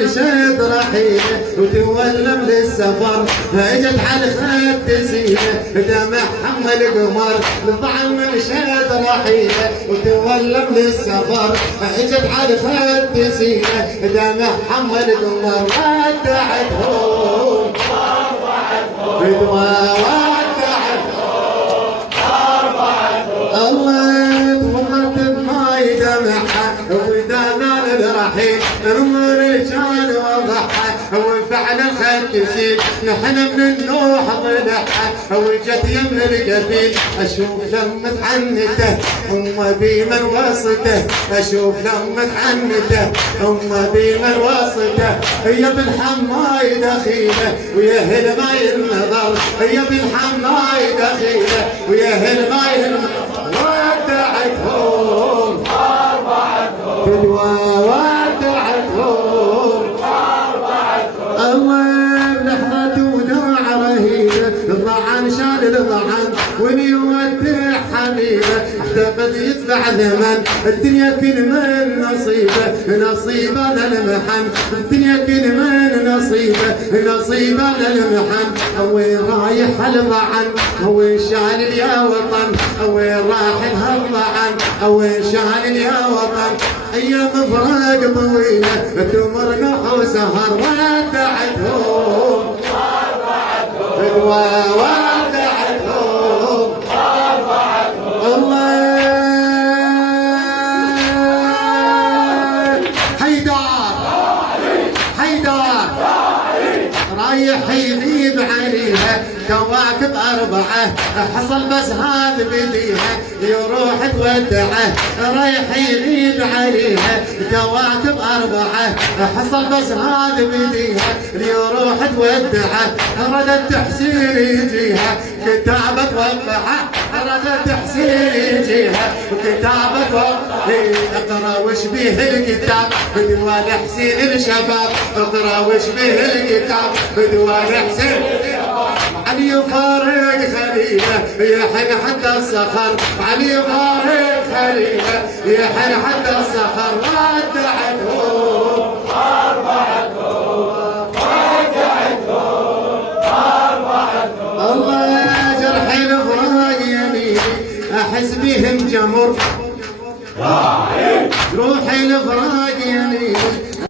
منشد رحيله وتولم للسفر اجت على الخد زينه دمع حمل قمر لطع منشد رحيله وتولم للسفر اجت على الخد زينه دمع حمل قمر ودعتهم بدوا عمر كان وضحى وفعل الخد يسيل نحن من النوح ضلعها وجت يم القفيل اشوف لما تعنته ام بمن وسطه اشوف لما تعنته ام بمن وسطه هي بالحماي دخيله ويا هل ماي النظر هي بالحماي دخيله ويا هل ماي النظر ودعتهم فدوى الضعان شال الضعان ونودع حبيبه احتفل يدفع ثمن الدنيا كل من نصيبه نصيبنا المحن الدنيا كل من نصيبنا المحن وين رايح الضعن وين شال يا وطن وين راح الضعن وين شال يا وطن ايام فراق طويله تمرنا وسهر ودعتهم ودعتهم الله حيدار رايح يغيب عليها كواكب أربعة حصل بس هذا بديها يروح تودعه رايح يغيب عليها كواكب أربعة حصل بس هذا بديها يروح تودعه ردت تحسين يجيها كتابة توقعه ردت تحسين يجيها وكتابة توقعه اقرا وش بيه الكتاب بدوان حسين الشباب اقرا وش بيه الكتاب بدوان حسين علي فارق خليفه يحن حتى الصخر علي فارق خليفه يحن حتى الصخر ودع